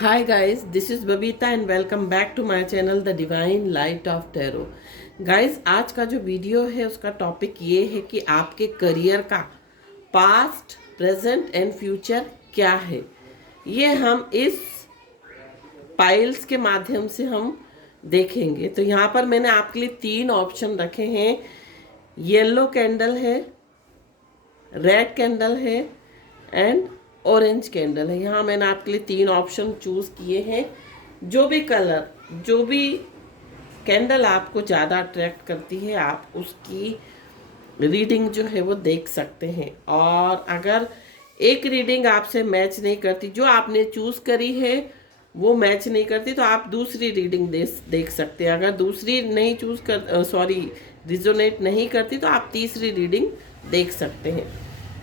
Hi guys, this is Babita and welcome back to my channel The Divine Light of Tarot। Guys, आज का जो video है उसका topic ये है कि आपके करियर का पास्ट, प्रेजेंट एंड फ्यूचर क्या है। ये हम इस पाइल्स के माध्यम से हम देखेंगे। तो यहाँ पर मैंने आपके लिए 3 ऑप्शन रखे हैं। येलो कैंडल है, रेड कैंडल है एंड ऑरेंज कैंडल है। यहाँ मैंने आपके लिए 3 ऑप्शन चूज किए हैं। जो भी कलर, जो भी कैंडल आपको ज़्यादा अट्रैक्ट करती है, आप उसकी रीडिंग जो है वो देख सकते हैं। और अगर एक रीडिंग आपसे मैच नहीं करती, जो आपने चूज करी है वो मैच नहीं करती, तो आप दूसरी रीडिंग देख सकते हैं। अगर दूसरी नहीं चूज कर रिजोनेट नहीं करती, तो आप तीसरी रीडिंग देख सकते हैं।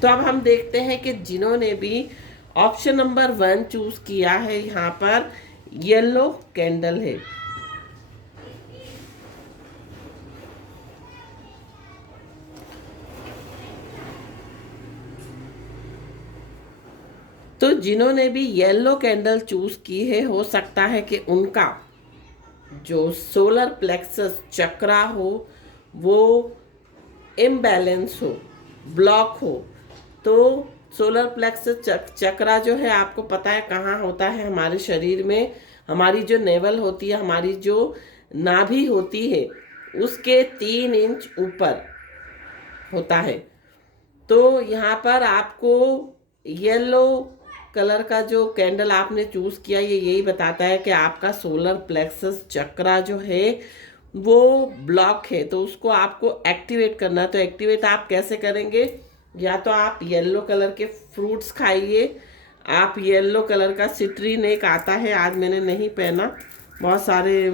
तो अब हम देखते हैं कि जिन्होंने भी ऑप्शन नंबर 1 चूज किया है, यहाँ पर येलो कैंडल है। तो जिन्होंने भी येलो कैंडल चूज की है, हो सकता है कि उनका जो सोलर प्लेक्सस चक्रा हो वो इम्बैलेंस हो, ब्लॉक हो। तो सोलर प्लेक्सस चक्रा जो है, आपको पता है कहाँ होता है हमारे शरीर में। हमारी जो नेवल होती है, हमारी जो नाभि होती है, उसके 3 इंच ऊपर होता है। तो यहाँ पर आपको येलो कलर का जो कैंडल आपने चूज किया, ये यही बताता है कि आपका सोलर प्लेक्सस चक्रा जो है वो ब्लॉक है। तो उसको आपको एक्टिवेट करना है। तो एक्टिवेट आप कैसे करेंगे? या तो आप येलो कलर के फ्रूट्स खाइए। आप येलो कलर का सिट्रीन एक आता है, आज मैंने नहीं पहना, बहुत सारे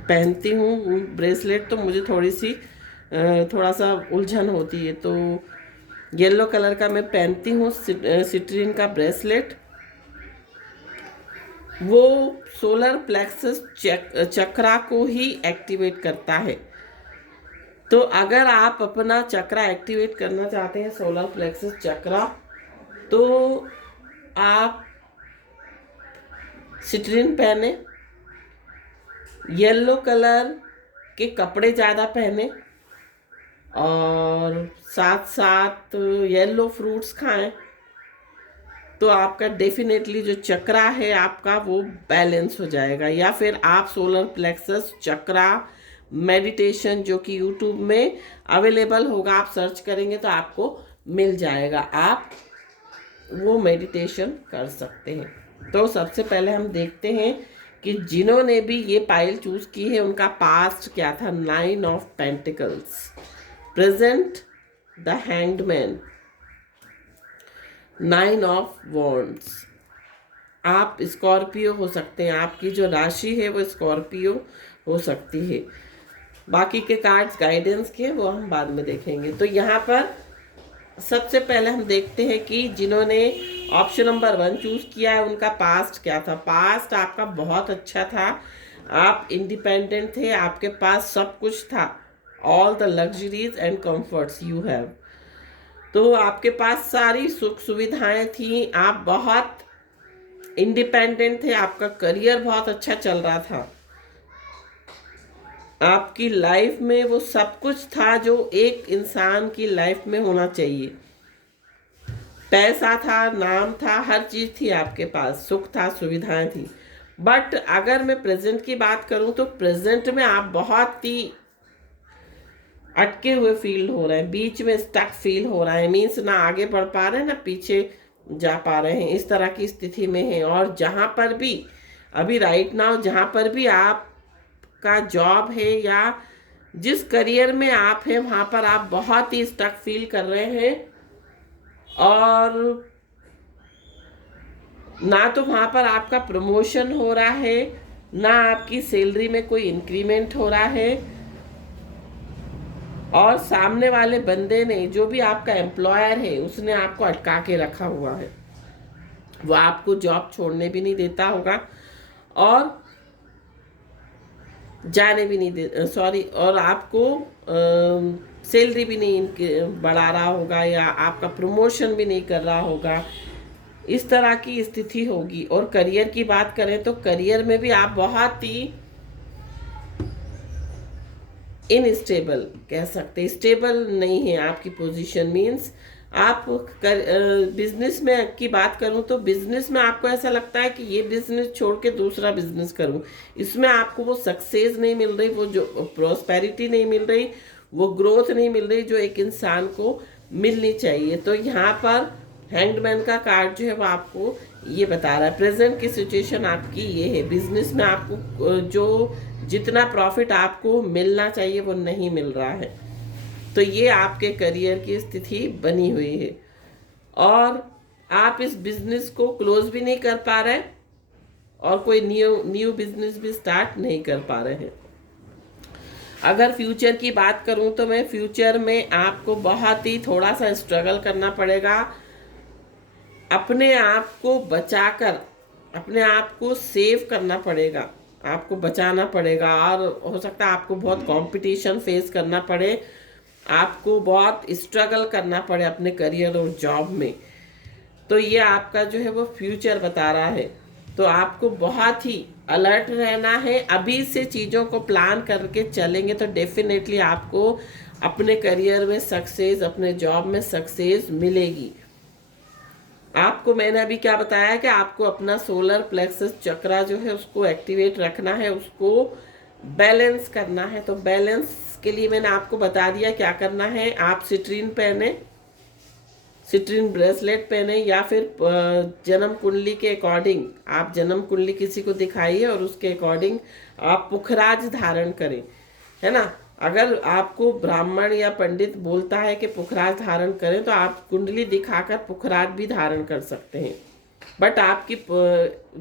पहनती हूँ ब्रेसलेट, तो मुझे थोड़ा सा उलझन होती है। तो येलो कलर का मैं पहनती हूँ सिट्रीन का ब्रेसलेट। वो सोलर प्लेक्सस चक्रा को ही एक्टिवेट करता है। तो अगर आप अपना चक्रा एक्टिवेट करना चाहते हैं, सोलर प्लेक्सस चक्रा, तो आप सिट्रीन पहने, येलो कलर के कपड़े ज़्यादा पहने और साथ साथ येलो फ्रूट्स खाएं। तो आपका डेफिनेटली जो चक्रा है आपका वो बैलेंस हो जाएगा। या फिर आप सोलर प्लेक्सस चक्रा मेडिटेशन, जो कि यूट्यूब में अवेलेबल होगा, आप सर्च करेंगे तो आपको मिल जाएगा, आप वो मेडिटेशन कर सकते हैं। तो सबसे पहले हम देखते हैं कि जिन्होंने भी ये पाइल चूज की है उनका पास्ट क्या था। 9 of pentacles, present the hanged man, 9 of wands. आप स्कॉर्पियो हो सकते हैं, आपकी जो राशि है वो स्कॉर्पियो हो सकती है। बाकी के कार्ड्स गाइडेंस के वो हम बाद में देखेंगे। तो यहाँ पर सबसे पहले हम देखते हैं कि जिन्होंने ऑप्शन नंबर 1 चूज किया है उनका पास्ट क्या था। पास्ट आपका बहुत अच्छा था, आप इंडिपेंडेंट थे, आपके पास सब कुछ था, all the luxuries and comforts you have. तो आपके पास सारी सुख सुविधाएं थी, आप बहुत इंडिपेंडेंट थे, आपका करियर बहुत अच्छा चल रहा था, आपकी लाइफ में वो सब कुछ था जो एक इंसान की लाइफ में होना चाहिए। पैसा था, नाम था, हर चीज थी आपके पास, सुख था, सुविधाएं थी। बट अगर मैं प्रेजेंट की बात करूं तो प्रेजेंट में आप बहुत ही अटके हुए फील हो रहे हैं, बीच में स्टक फील हो रहा है। मीन्स ना आगे बढ़ पा रहे हैं ना पीछे जा पा रहे हैं, इस तरह की स्थिति में है। और जहाँ पर भी अभी राइट नाउ, जहाँ पर भी आपका जॉब है या जिस करियर में आप हैं, वहाँ पर आप बहुत ही स्टक फील कर रहे हैं। और ना तो वहाँ पर आपका प्रमोशन हो रहा है, ना आपकी सैलरी में कोई इंक्रीमेंट हो रहा है। और सामने वाले बंदे ने, जो भी आपका एम्प्लॉयर है, उसने आपको अटका के रखा हुआ है, वो आपको जॉब छोड़ने भी नहीं देता होगा और जाने भी नहीं दे और आपको सैलरी भी नहीं बढ़ा रहा होगा या आपका प्रमोशन भी नहीं कर रहा होगा। इस तरह की स्थिति होगी। और करियर की बात करें तो करियर में भी आप बहुत ही इनस्टेबल कह सकते, स्टेबल नहीं है आपकी पोजीशन। मींस आप बिजनेस में की बात करूं तो बिजनेस में आपको ऐसा लगता है कि ये बिजनेस छोड़ के दूसरा बिजनेस करूं, इसमें आपको वो सक्सेस नहीं मिल रही, वो जो प्रॉस्पेरिटी नहीं मिल रही, वो ग्रोथ नहीं मिल रही जो एक इंसान को मिलनी चाहिए। तो यहाँ पर हैंगमैन का कार्ड जो है वो आपको ये बता रहा है प्रेजेंट की सिचुएशन आपकी ये है, बिजनेस में आपको जो जितना प्रॉफिट आपको मिलना चाहिए वो नहीं मिल रहा है। तो ये आपके करियर की स्थिति बनी हुई है और आप इस बिजनेस को क्लोज भी नहीं कर पा रहे और कोई न्यू बिजनेस भी स्टार्ट नहीं कर पा रहे हैं। अगर फ्यूचर की बात करूं तो मैं फ्यूचर में आपको बहुत ही थोड़ा सा स्ट्रगल करना पड़ेगा, अपने आप को बचाकर अपने आप को सेव करना पड़ेगा, आपको बचाना पड़ेगा। और हो सकता है आपको बहुत कंपटीशन फेस करना पड़े, आपको बहुत स्ट्रगल करना पड़े अपने करियर और जॉब में। तो ये आपका जो है वो फ्यूचर बता रहा है। तो आपको बहुत ही अलर्ट रहना है, अभी से चीज़ों को प्लान करके चलेंगे तो डेफिनेटली आपको अपने करियर में सक्सेस, अपने जॉब में सक्सेस मिलेगी। आपको मैंने अभी क्या बताया कि आपको अपना सोलर प्लेक्सस चक्रा जो है उसको एक्टिवेट रखना है, उसको बैलेंस करना है। तो बैलेंस के लिए मैंने आपको बता दिया क्या करना है। आप सिट्रीन पहने, सिट्रीन ब्रेसलेट पहने या फिर जन्म कुंडली के अकॉर्डिंग आप जन्म कुंडली किसी को दिखाइए और उसके अकॉर्डिंग आप पुखराज धारण करें, है ना। अगर आपको ब्राह्मण या पंडित बोलता है कि पुखराज धारण करें तो आप कुंडली दिखाकर पुखराज भी धारण कर सकते हैं, बट आपकी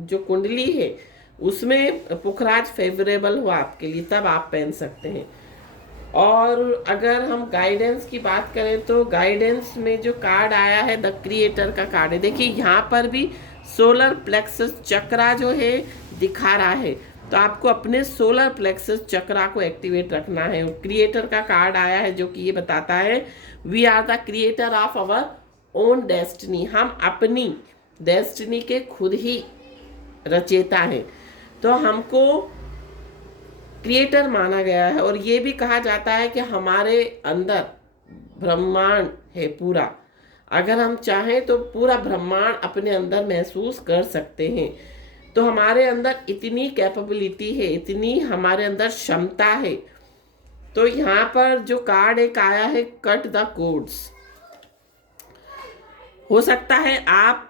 जो कुंडली है उसमें पुखराज फेवरेबल हो आपके लिए तब आप पहन सकते हैं। और अगर हम गाइडेंस की बात करें तो गाइडेंस में जो कार्ड आया है द क्रिएटर का कार्ड है। देखिए यहाँ पर भी सोलर प्लेक्सस चक्रा जो है दिखा रहा है, तो आपको अपने सोलर प्लेक्सस चक्रा को एक्टिवेट रखना है। और क्रिएटर का कार्ड आया है जो कि ये बताता है we are the creator of our own destiny, हम अपनी डेस्टिनी के खुद ही रचेता हैं। तो हमको क्रिएटर माना गया है और ये भी कहा जाता है कि हमारे अंदर ब्रह्मांड है पूरा, अगर हम चाहें तो पूरा ब्रह्मांड अपने अंदर महसूस कर सकते हैं। तो हमारे अंदर इतनी कैपेबिलिटी है, इतनी हमारे अंदर क्षमता है। तो यहाँ पर जो कार्ड एक आया है कट द कोड्स, हो सकता है आप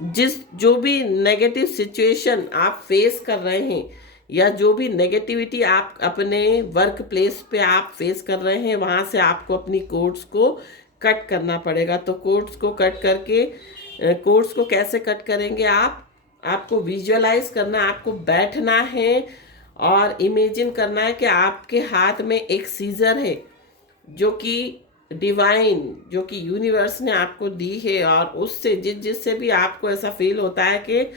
जो भी नेगेटिव सिचुएशन आप फेस कर रहे हैं या जो भी नेगेटिविटी आप अपने वर्क प्लेस पे आप फेस कर रहे हैं वहाँ से आपको अपनी कोड्स को कट करना पड़ेगा। तो कोड्स को कट करके, कोड्स को कैसे कट करेंगे आपको विजुअलाइज करना, आपको बैठना है और इमेजिन करना है कि आपके हाथ में एक सीजर है जो कि डिवाइन, जो कि यूनिवर्स ने आपको दी है। और उससे जिससे भी आपको ऐसा फील होता है कि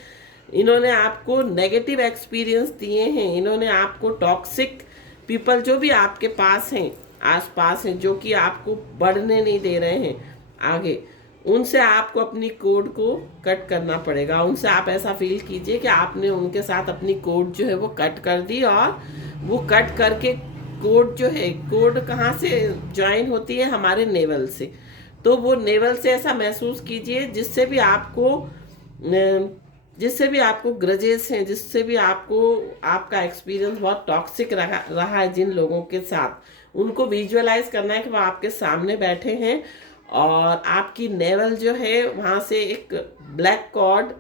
इन्होंने आपको नेगेटिव एक्सपीरियंस दिए हैं, इन्होंने आपको टॉक्सिक पीपल जो भी आपके पास हैं, आसपास हैं, जो कि आपको बढ़ने नहीं दे रहे हैं आगे, उनसे आपको अपनी कोड को कट करना पड़ेगा। उनसे आप ऐसा फील कीजिए कि आपने उनके साथ अपनी कोड जो है वो कट कर दी। और वो कट करके कोड जो है, कोड कहाँ से ज्वाइन होती है, हमारे नेवल से। तो वो नेवल से ऐसा महसूस कीजिए जिससे भी आपको ग्रजेस हैं, जिससे भी आपको आपका एक्सपीरियंस बहुत टॉक्सिक रहा है जिन लोगों के साथ, उनको विजुअलाइज करना है कि वो आपके सामने बैठे हैं और आपकी नेवल जो है वहाँ से एक ब्लैक कॉर्ड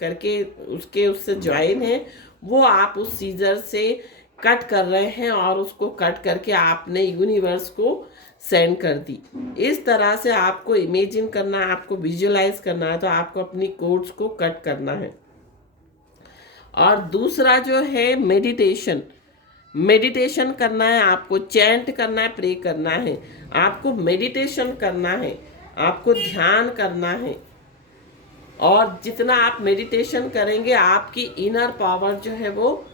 करके उससे ज्वाइन है, वो आप उस सीजर से कट कर रहे हैं और उसको कट करके आपने यूनिवर्स को सेंड कर दी। इस तरह से आपको इमेजिन करना है, आपको विजुअलाइज करना है, तो आपको अपनी कोड्स को कट करना है। और दूसरा जो है मेडिटेशन करना है, आपको चैंट करना है, प्रे करना है, आपको मेडिटेशन करना है, आपको ध्यान करना है। और जितना आप मेडिटेशन करेंगे आपकी इनर पावर जो है वो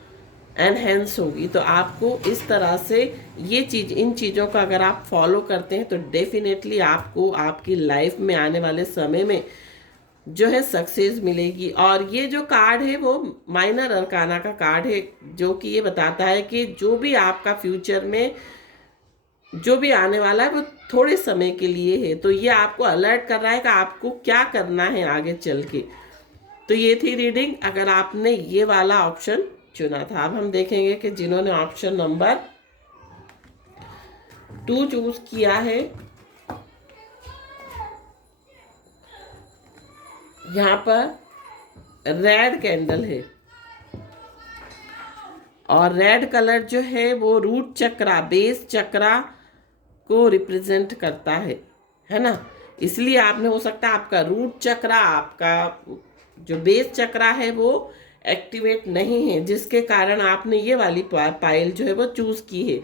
एनहेंस होगी। तो आपको इस तरह से इन चीज़ों का अगर आप फॉलो करते हैं तो डेफिनेटली आपको आपकी लाइफ में आने वाले समय में जो है सक्सेस मिलेगी। और ये जो कार्ड है वो माइनर अरकाना का कार्ड है, जो कि ये बताता है कि जो भी आपका फ्यूचर में जो भी आने वाला है वो थोड़े समय के लिए है। तो ये आपको अलर्ट कर रहा है कि आपको क्या करना है आगे चल के। तो ये थी रीडिंग अगर आपने ये वाला ऑप्शन चुना था। अब हम देखेंगे कि जिन्होंने ऑप्शन नंबर 2 चूज किया है, यहाँ पर रेड कैंडल है और रेड कलर जो है वो रूट चक्रा, बेस चक्रा को रिप्रेजेंट करता है ना। इसलिए आपने हो सकता है आपका रूट चक्रा, आपका जो बेस चक्रा है वो एक्टिवेट नहीं है, जिसके कारण आपने ये वाली पाइल जो है वो चूज की है।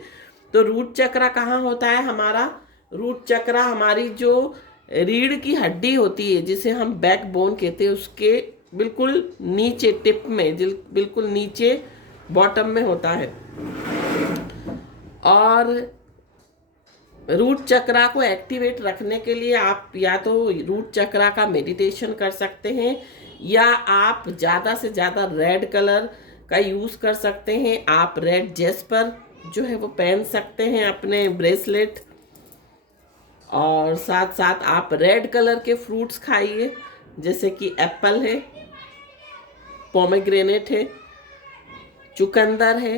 तो रूट चक्रा कहाँ होता है हमारा? रूट चक्रा हमारी जो रीढ़ की हड्डी होती है, जिसे हम बैक बोन कहते हैं, उसके बिल्कुल नीचे टिप में, बिल्कुल नीचे बॉटम में होता है। और रूट चक्रा को एक्टिवेट रखने के लिए आप या तो रूट चक्रा का मेडिटेशन कर सकते हैं, या आप ज़्यादा से ज़्यादा रेड कलर का यूज़ कर सकते हैं। आप रेड जेस्पर जो है वो पहन सकते हैं अपने ब्रेसलेट, और साथ साथ आप रेड कलर के फ्रूट्स खाइए, जैसे कि एप्पल है, पोमेग्रेनेट है, चुकंदर है,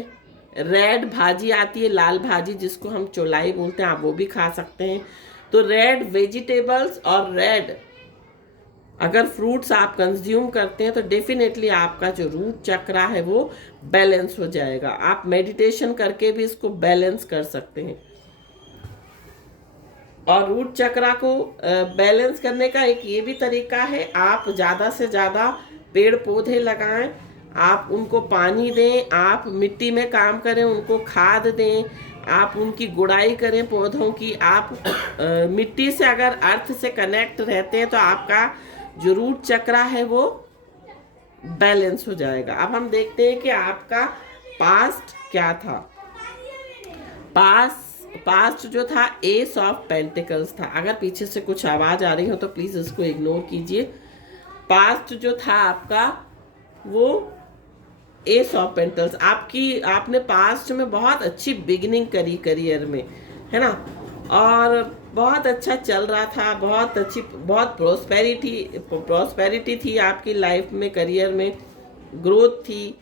रेड भाजी आती है, लाल भाजी जिसको हम चौलाई बोलते हैं, आप वो भी खा सकते हैं। तो रेड वेजिटेबल्स और रेड अगर फ्रूट्स आप कंज्यूम करते हैं तो डेफिनेटली आपका जो रूट चक्रा है वो बैलेंस हो जाएगा। आप मेडिटेशन करके भी इसको बैलेंस कर सकते हैं। और रूट चक्रा को बैलेंस करने का एक ये भी तरीका है, आप ज़्यादा से ज़्यादा पेड़ पौधे लगाएं, आप उनको पानी दें, आप मिट्टी में काम करें, उनको खाद दें, आप उनकी गुड़ाई करें पौधों की। आप मिट्टी से अगर अर्थ से कनेक्ट रहते हैं तो आपका जो रूट चक्रा है वो बैलेंस हो जाएगा। अब हम देखते हैं कि आपका पास्ट क्या था। पास्ट जो था एस ऑफ पेंटिकल्स था। अगर पीछे से कुछ आवाज आ रही हो तो प्लीज इसको इग्नोर कीजिए। पास्ट जो था आपका वो एस ऑफ पेंटल्स, आपने पास्ट में बहुत अच्छी बिगिनिंग करी करियर में, है ना, और बहुत अच्छा चल रहा था, बहुत प्रॉस्पेरिटी थी आपकी लाइफ में, करियर में ग्रोथ थी,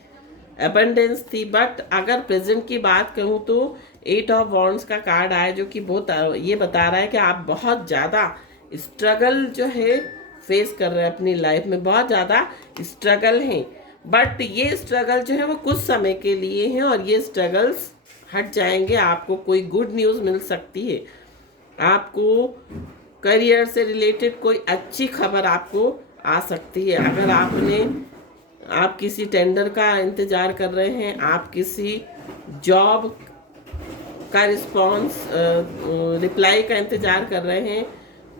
एबंडेंस थी। बट अगर प्रेजेंट की बात कहूँ तो 8 ऑफ वॉन्ड्स का कार्ड आया, जो कि बहुत ये बता रहा है कि आप बहुत ज़्यादा स्ट्रगल जो है फेस कर रहे हैं अपनी लाइफ में, बहुत ज़्यादा स्ट्रगल हैं। बट ये स्ट्रगल जो है वो कुछ समय के लिए हैं और ये स्ट्रगल्स हट जाएंगे। आपको कोई गुड न्यूज़ मिल सकती है, आपको करियर से रिलेटेड कोई अच्छी खबर आपको आ सकती है। अगर आप किसी टेंडर का इंतज़ार कर रहे हैं, आप किसी जॉब का रिप्लाई का इंतज़ार कर रहे हैं,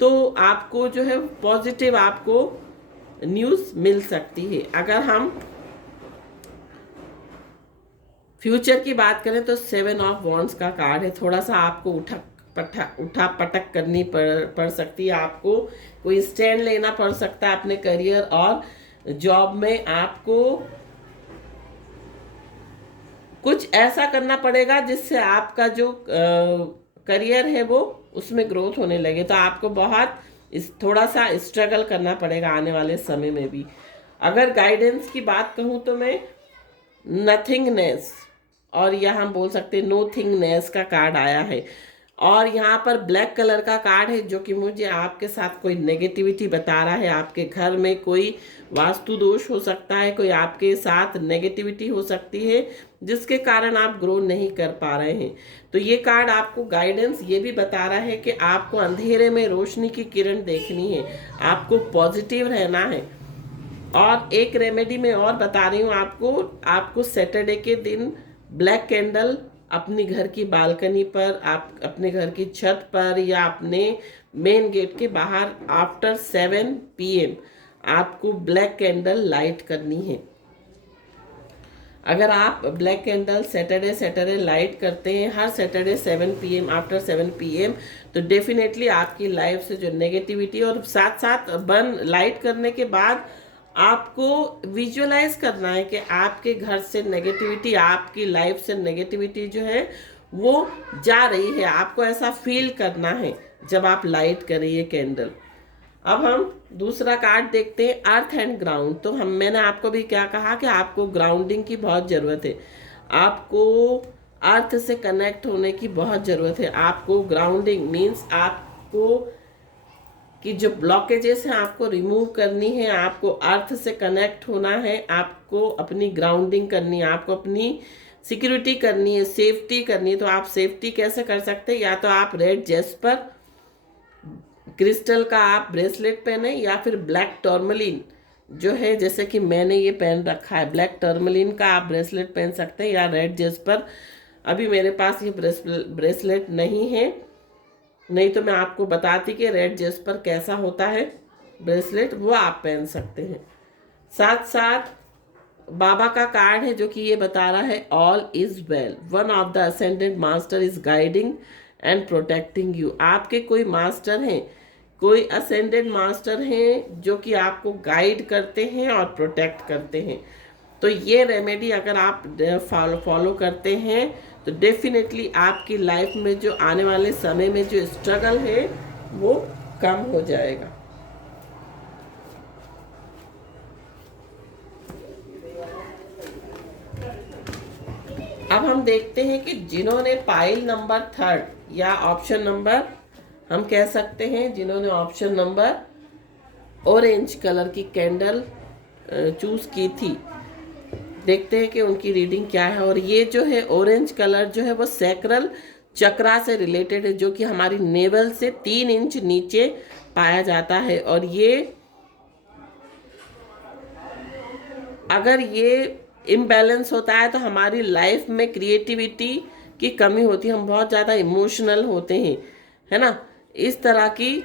तो आपको जो है पॉजिटिव आपको न्यूज़ मिल सकती है। अगर हम फ्यूचर की बात करें तो 7 ऑफ वॉन्ड्स का कार्ड है। थोड़ा सा आपको उठा पटक करनी पड़ सकती है, आपको कोई स्टैंड लेना पड़ सकता है अपने करियर और जॉब में। आपको कुछ ऐसा करना पड़ेगा जिससे आपका जो करियर है वो उसमें ग्रोथ होने लगे। तो आपको थोड़ा सा स्ट्रगल करना पड़ेगा आने वाले समय में भी। अगर गाइडेंस की बात कहूँ तो मैं नथिंगनेस, और यहाँ हम बोल सकते हैं नोथिंगनेस का कार्ड आया है। और यहाँ पर ब्लैक कलर का कार्ड है, जो कि मुझे आपके साथ कोई नेगेटिविटी बता रहा है। आपके घर में कोई वास्तु दोष हो सकता है, कोई आपके साथ नेगेटिविटी हो सकती है जिसके कारण आप ग्रो नहीं कर पा रहे हैं। तो ये कार्ड आपको गाइडेंस ये भी बता रहा है कि आपको अंधेरे में रोशनी की किरण देखनी है, आपको पॉजिटिव रहना है। और एक रेमेडी मैं और बता रही हूँ आपको सैटरडे के दिन ब्लैक कैंडल अपनी घर की बालकनी पर, आप अपने घर की छत पर, या अपने मेन गेट के बाहर आफ्टर 7 PM आपको ब्लैक कैंडल लाइट करनी है। अगर आप ब्लैक कैंडल सैटरडे लाइट करते हैं हर सैटरडे 7 PM, आफ्टर 7 PM, तो डेफिनेटली आपकी लाइफ से जो नेगेटिविटी, और साथ साथ लाइट करने के बाद आपको विजुअलाइज करना है कि आपके घर से नेगेटिविटी, आपकी लाइफ से नेगेटिविटी जो है वो जा रही है। आपको ऐसा फील करना है जब आप लाइट करें ये कैंडल। अब हम दूसरा कार्ड देखते हैं, अर्थ एंड ग्राउंड। तो मैंने आपको भी क्या कहा कि आपको ग्राउंडिंग की बहुत ज़रूरत है, आपको अर्थ से कनेक्ट होने की बहुत ज़रूरत है। आपको ग्राउंडिंग मीन्स आपको कि जो ब्लॉकेजेस हैं आपको रिमूव करनी है, आपको अर्थ से कनेक्ट होना है, आपको अपनी ग्राउंडिंग करनी है, आपको अपनी सिक्योरिटी करनी है, सेफ्टी करनी है। तो आप सेफ्टी कैसे कर सकते हैं? या तो आप रेड जेस्पर क्रिस्टल का आप ब्रेसलेट पहने, या फिर ब्लैक टर्मलिन जो है, जैसे कि मैंने ये पहन रखा है, ब्लैक टर्मलिन का आप ब्रेसलेट पहन सकते हैं, या रेड जेस्पर। अभी मेरे पास ये ब्रेसलेट नहीं है, नहीं तो मैं आपको बताती कि रेड जेस्पर कैसा होता है ब्रेसलेट, वो आप पहन सकते हैं। साथ साथ बाबा का कार्ड है जो कि ये बता रहा है all is well, one of the ascendant master is guiding and protecting you. आपके कोई मास्टर हैं, कोई असेंडेंट मास्टर हैं जो कि आपको गाइड करते हैं और प्रोटेक्ट करते हैं। तो ये रेमेडी अगर आप फॉलो करते हैं तो डेफिनेटली आपकी लाइफ में जो आने वाले समय में जो स्ट्रगल है वो कम हो जाएगा। अब हम देखते हैं कि जिन्होंने पाइल नंबर 3 या ऑप्शन नंबर, हम कह सकते हैं जिन्होंने ऑप्शन नंबर ऑरेंज कलर की कैंडल चूज की थी, देखते हैं कि उनकी रीडिंग क्या है। और ये जो है ऑरेंज कलर जो है वो सैक्रल चक्रा से रिलेटेड है, जो कि हमारी नेवल से 3 इंच नीचे पाया जाता है। और ये अगर ये इम्बैलेंस होता है तो हमारी लाइफ में क्रिएटिविटी की कमी होती है, हम बहुत ज़्यादा इमोशनल होते हैं, है ना। इस तरह की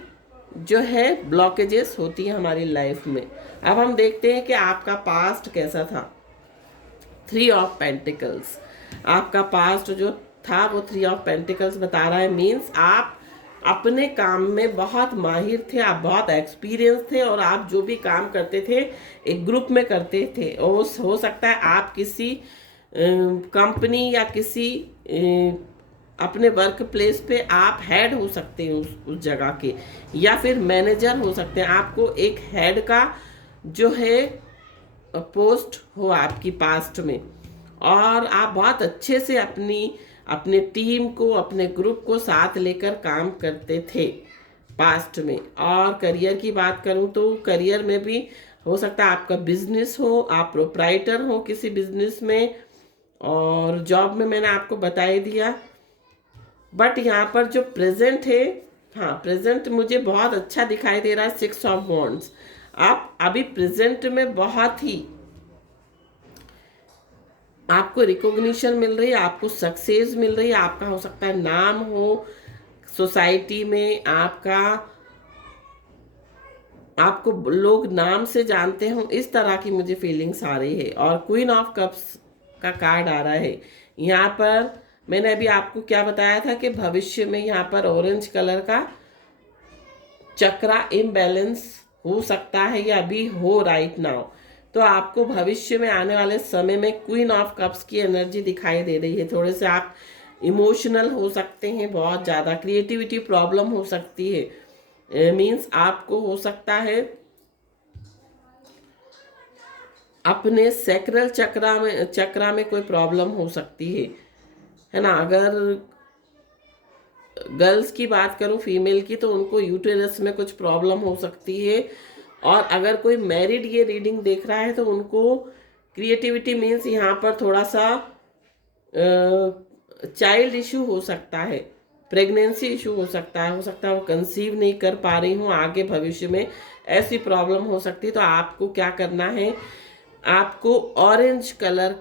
जो है ब्लॉकेजेस होती है हमारी लाइफ में। अब हम देखते हैं कि आपका पास्ट कैसा था। 3 ऑफ पेंटिकल्स, आपका पास्ट जो था वो 3 ऑफ पेंटिकल्स बता रहा है। मीन्स आप अपने काम में बहुत माहिर थे, आप बहुत एक्सपीरियंस थे, और आप जो भी काम करते थे एक ग्रुप में करते थे। और हो सकता है आप किसी कंपनी या किसी अपने वर्क प्लेस पे आप हेड हो सकते हैं उस जगह के, या फिर मैनेजर हो सकते हैं। आपको एक हेड का जो है पोस्ट हो आपकी पास्ट में, और आप बहुत अच्छे से अपने टीम को, अपने ग्रुप को साथ लेकर काम करते थे पास्ट में। और करियर की बात करूं तो करियर में भी हो सकता है आपका बिजनेस हो, आप प्रोप्राइटर हो किसी बिजनेस में, और जॉब में मैंने आपको बता ही दिया। बट यहाँ पर जो प्रेजेंट है, हाँ प्रेजेंट मुझे बहुत अच्छा दिखाई दे रहा है 6 ऑफ वॉन्ड्स। आप अभी प्रेजेंट में बहुत ही आपको रिकॉग्निशन मिल रही है, आपको सक्सेस मिल रही है, आपका हो सकता है नाम हो सोसाइटी में, आपको लोग नाम से जानते हो, इस तरह की मुझे फीलिंग्स आ रही है। और क्वीन ऑफ कप्स का कार्ड आ रहा है। यहाँ पर मैंने अभी आपको क्या बताया था कि भविष्य में यहाँ पर ऑरेंज कलर का चक्रा इम्बैलेंस हो सकता है, या अभी हो राइट नाउ। तो आपको भविष्य में आने वाले समय में क्वीन ऑफ कप्स की एनर्जी दिखाई दे रही है। थोड़े से आप इमोशनल हो सकते हैं, बहुत ज़्यादा क्रिएटिविटी प्रॉब्लम हो सकती है। मीन्स आपको हो सकता है अपने सैक्रल चक्रा में कोई प्रॉब्लम हो सकती है ना। अगर गर्ल्स की बात करूं, फीमेल की, तो उनको यूटेरस में कुछ प्रॉब्लम हो सकती है। और अगर कोई मैरिड ये रीडिंग देख रहा है तो उनको क्रिएटिविटी मीन्स यहाँ पर थोड़ा सा चाइल्ड इशू हो सकता है, प्रेगनेंसी इशू हो सकता है वो कंसीव नहीं कर पा रही हूँ, आगे भविष्य में ऐसी प्रॉब्लम हो सकती है। तो आपको क्या करना है, आपको ऑरेंज कलर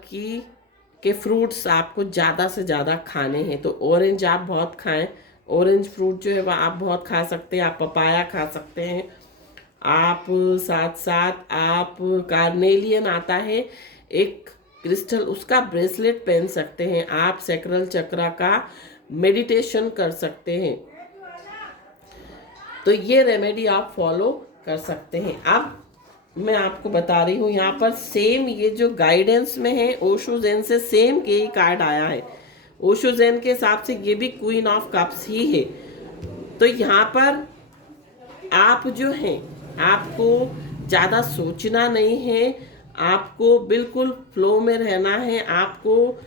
के फ्रूट्स आपको ज़्यादा से ज़्यादा खाने हैं। तो ऑरेंज आप बहुत खाएं, ऑरेंज फ्रूट जो है वह आप बहुत खा सकते हैं। आप पपाया खा सकते हैं, आप साथ साथ आप कार्नेलियन आता है एक क्रिस्टल, उसका ब्रेसलेट पहन सकते हैं आप। सैक्रल चक्रा का मेडिटेशन कर सकते हैं। तो ये रेमेडी आप फॉलो कर सकते हैं। अब मैं आपको बता रही हूँ, यहाँ पर सेम ये जो गाइडेंस में है ओशो ज़ेन से सेम यही कार्ड आया है। ओशो ज़ेन के हिसाब से ये भी क्वीन ऑफ कप्स ही है। तो यहाँ पर आप जो हैं, आपको ज़्यादा सोचना नहीं है, आपको बिल्कुल फ्लो में रहना है। आपको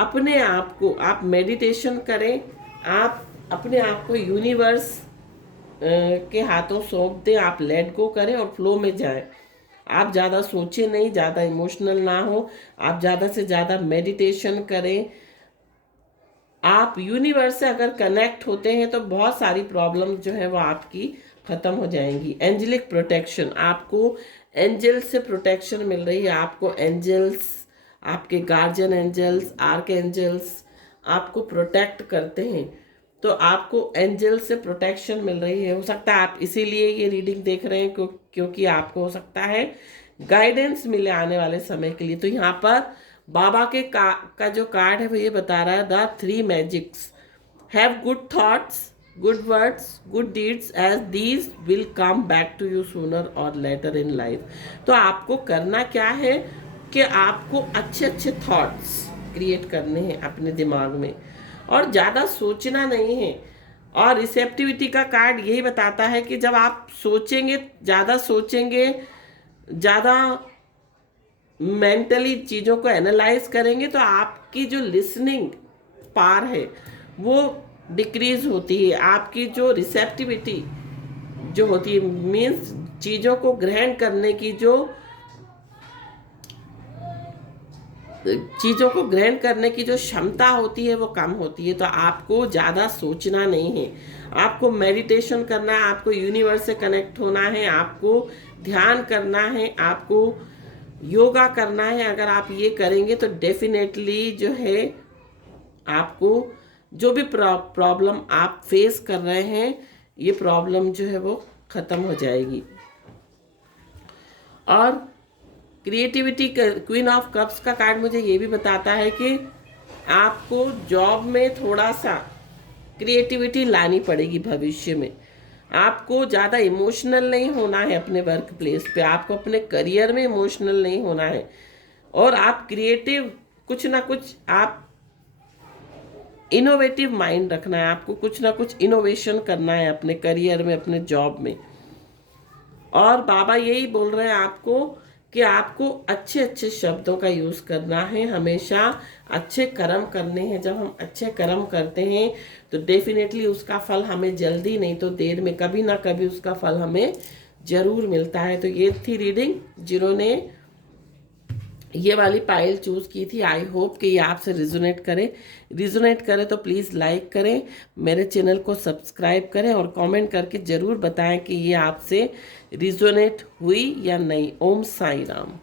अपने आप को आप मेडिटेशन करें, आप अपने आप को यूनिवर्स के हाथों सौंप दें, आप लेट गो करें और फ्लो में जाएं। आप ज़्यादा सोचें नहीं, ज़्यादा इमोशनल ना हो, आप ज़्यादा से ज़्यादा मेडिटेशन करें। आप यूनिवर्स से अगर कनेक्ट होते हैं तो बहुत सारी प्रॉब्लम जो है वो आपकी ख़त्म हो जाएंगी। एंजेलिक प्रोटेक्शन, आपको एंजल से प्रोटेक्शन मिल रही है। आपको एंजल्स, आपके गार्जियन एंजल्स, आर्क एंजल्स आपको प्रोटेक्ट करते हैं। तो आपको एंजल से प्रोटेक्शन मिल रही है। हो सकता है आप इसीलिए ये रीडिंग देख रहे हैं क्योंकि आपको हो सकता है गाइडेंस मिले आने वाले समय के लिए। तो यहाँ पर बाबा के का जो कार्ड है वो ये बता रहा है, the 3 magics, have good thoughts, good words, good deeds, as these will come back to you sooner or later in life. तो आपको करना क्या है कि आपको अच्छे अच्छे थॉट्स क्रिएट करने हैं अपने दिमाग में और ज़्यादा सोचना नहीं है। और रिसेप्टिविटी का कार्ड यही बताता है कि जब आप सोचेंगे, ज़्यादा मेंटली चीज़ों को एनालाइज करेंगे तो आपकी जो लिसनिंग पावर है वो डिक्रीज होती है। आपकी जो रिसेप्टिविटी जो होती है, मीन्स चीज़ों को ग्रहण करने की जो क्षमता होती है वो कम होती है। तो आपको ज़्यादा सोचना नहीं है, आपको मेडिटेशन करना है, आपको यूनिवर्स से कनेक्ट होना है, आपको ध्यान करना है, आपको योगा करना है। अगर आप ये करेंगे तो डेफिनेटली जो है आपको जो भी प्रॉब्लम आप फेस कर रहे हैं, ये प्रॉब्लम जो है वो ख़त्म हो जाएगी। और क्रिएटिविटी, क्वीन ऑफ कप्स का कार्ड मुझे ये भी बताता है कि आपको जॉब में थोड़ा सा क्रिएटिविटी लानी पड़ेगी भविष्य में। आपको ज़्यादा इमोशनल नहीं होना है अपने वर्क प्लेस पे, आपको अपने करियर में इमोशनल नहीं होना है। और आप क्रिएटिव कुछ ना कुछ, आप इनोवेटिव माइंड रखना है, आपको कुछ ना कुछ इनोवेशन करना है अपने करियर में, अपने जॉब में। और बाबा यही बोल रहे हैं आपको कि आपको अच्छे अच्छे शब्दों का यूज़ करना है, हमेशा अच्छे कर्म करने हैं। जब हम अच्छे कर्म करते हैं तो डेफिनेटली उसका फल हमें जल्दी नहीं तो देर में, कभी ना कभी उसका फल हमें ज़रूर मिलता है। तो ये थी रीडिंग। जिन्होंने ये वाली पाइल चूज़ की थी, आई होप कि ये आपसे रिजोनेट करे तो प्लीज़ लाइक करें, मेरे चैनल को सब्सक्राइब करें और कमेंट करके ज़रूर बताएं कि ये आपसे रिजोनेट हुई या नहीं। ओम साई राम।